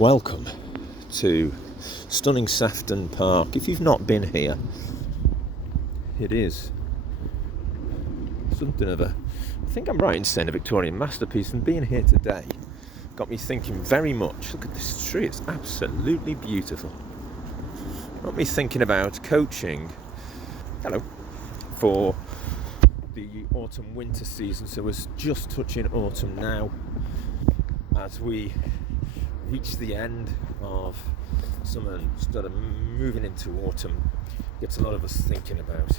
Welcome to stunning Sefton Park. If you've not been here, it is something of a, I think I'm right in saying, a Victorian masterpiece, and being here today got me thinking very much. Look at this tree, it's absolutely beautiful. Got me thinking about coaching, for the autumn-winter season. So we're just touching autumn now as we reach the end of summer and start moving into autumn. Gets a lot of us thinking about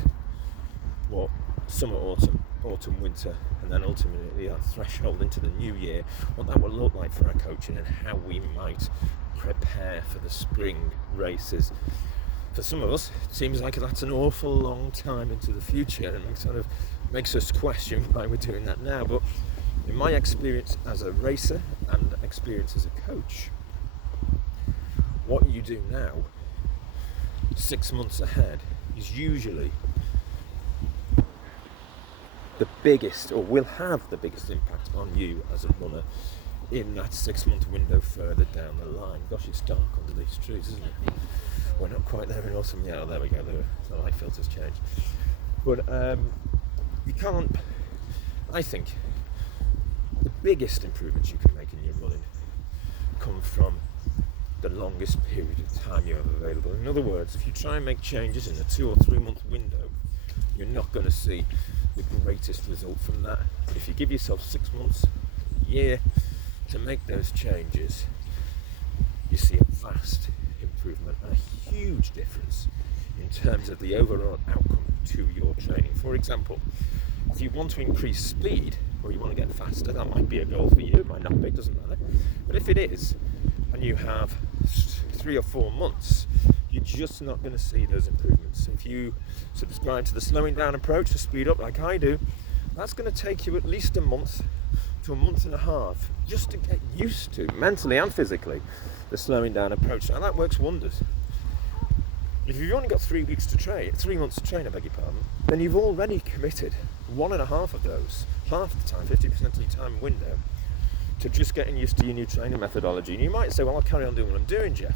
what summer, autumn, winter, and then ultimately our threshold into the new year, what that will look like for our coaching and how we might prepare for the spring races. For some of us, it seems like that's an awful long time into the future, and it sort of makes us question why we're doing that now. But in my experience as a racer and experience as a coach, what you do now, 6 months ahead, is usually the biggest, or will have the biggest impact on you as a runner in that 6 month window further down the line. Gosh, it's dark under these trees, isn't it? We're not quite there in autumn yet. Oh, there we go, the light filters changed. But you can't, I think, the biggest improvements you can make in your running come from the longest period of time you have available. In other words, if you try and make changes in a 2 or 3 month window, you're not going to see the greatest result from that. But if you give yourself 6 months, a year to make those changes, you see a vast improvement and a huge difference in terms of the overall outcome to your training. For example, if you want to increase speed, or you want to get faster, that might be a goal for you. It might not be, it doesn't matter. But if it is, and you have 3 or 4 months, you're just not going to see those improvements. If you subscribe to the slowing down approach to speed up like I do, that's going to take you at least a month to a month and a half just to get used to, mentally and physically, the slowing down approach. Now that works wonders. If you've only got 3 months to train, I beg your pardon, then you've already committed 1.5 of those, half the time, 50% of your time window, to just getting used to your new training methodology. And you might say, well, I'll carry on doing what I'm doing, Jeff.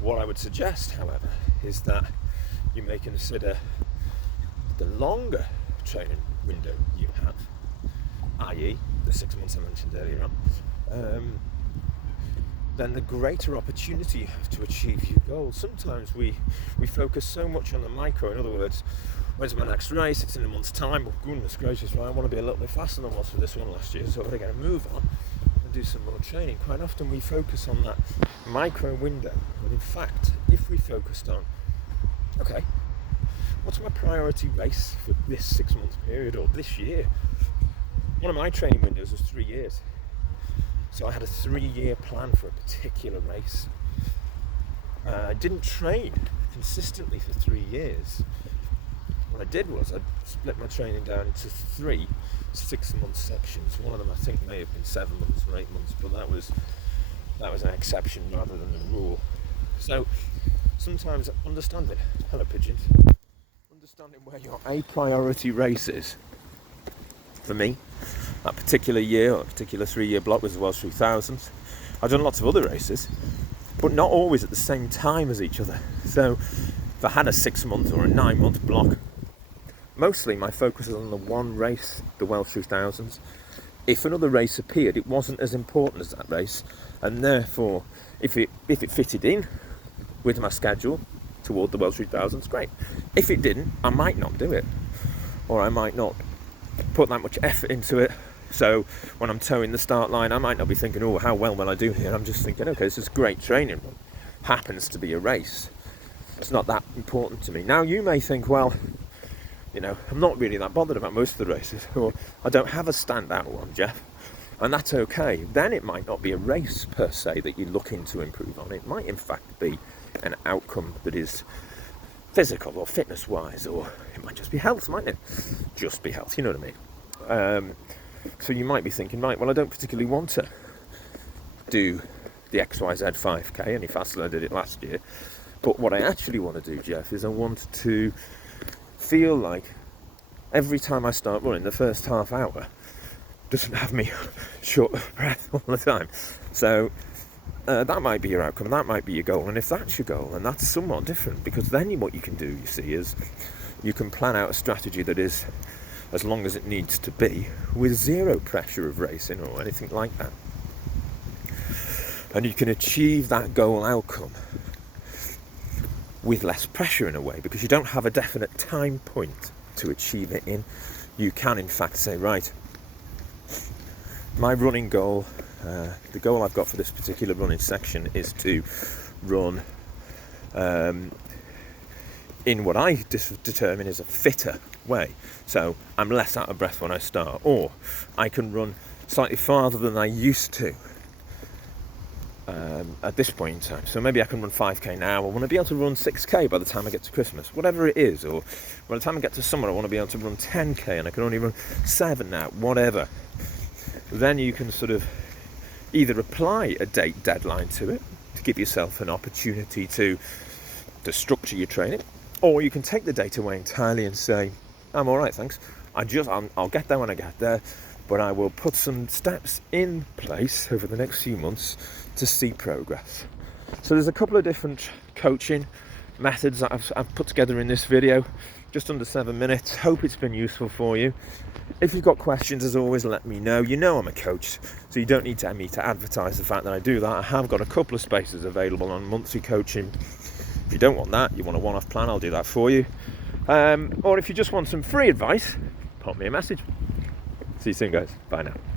What I would suggest, however, is that you may consider the longer training window you have, i.e. the 6 months I mentioned earlier on, then the greater opportunity you have to achieve your goals. Sometimes we focus so much on the micro. In other words, when's my next race? It's in a month's time. Well, goodness gracious, right, I want to be a little bit faster than I was for this one last year, so I've got to get a move on and do some more training. Quite often we focus on that micro window, when in fact, if we focused on, okay, what's my priority race for this 6 month period or this year? One of my training windows was 3 years. So I had a 3-year plan for a particular race. I didn't train consistently for 3 years. What I did was I split my training down into 3 6-month sections. One of them I think may have been 7 months or 8 months, but that was an exception rather than a rule. So sometimes understanding, hello pigeons, understanding where your A priority race is. For me, that particular year, or a particular 3-year block was the Welsh 3000s. I've done lots of other races, but not always at the same time as each other. So if I had a 6 month or a 9 month block, mostly my focus was on the one race, the Welsh 3000s. If another race appeared, it wasn't as important as that race, and therefore, if it fitted in with my schedule toward the Welsh 3000s, great. If it didn't, I might not do it, or I might not put that much effort into it. So when I'm towing the start line, I might not be thinking, oh, how well will I do here? I'm just thinking, okay, this is great training. Happens to be a race. It's not that important to me. Now you may think, well, I'm not really that bothered about most of the races, or I don't have a standout one, Jeff. And that's okay. Then it might not be a race per se that you're looking to improve on. It might in fact be an outcome that is physical or fitness wise, or it might just be health, mightn't it? Just be health, you know what I mean? So you might be thinking, right, well, I don't particularly want to do the XYZ 5k any faster than I did it last year. But what I actually want to do, Jeff, is I want to feel like every time I start running, the first half hour doesn't have me short of breath all the time. So that might be your outcome, that might be your goal. And if that's your goal, then that's somewhat different, because then what you can do, you see, is you can plan out a strategy that is as long as it needs to be, with zero pressure of racing or anything like that. And you can achieve that goal outcome with less pressure in a way, because you don't have a definite time point to achieve it in. You can in fact say, right, my running goal, the goal I've got for this particular running section is to run in what I determine is a fitter way. So I'm less out of breath when I start, or I can run slightly farther than I used to at this point in time. So maybe I can run 5k now. I want to be able to run 6k by the time I get to Christmas, whatever it is. Or by the time I get to summer, I want to be able to run 10k and I can only run 7 now, whatever. Then you can sort of either apply a date deadline to it to give yourself an opportunity to structure your training, or you can take the date away entirely and say, I'm all right, thanks. I'll get there when I get there, but I will put some steps in place over the next few months to see progress. So there's a couple of different coaching methods that I've put together in this video, just under 7 minutes. Hope it's been useful for you. If you've got questions, as always, let me know. You know I'm a coach, so you don't need me to advertise the fact that I do that. I have got a couple of spaces available on monthly coaching. If you don't want that, you want a one-off plan, I'll do that for you. Or if you just want some free advice, pop me a message. See you soon, guys. Bye now.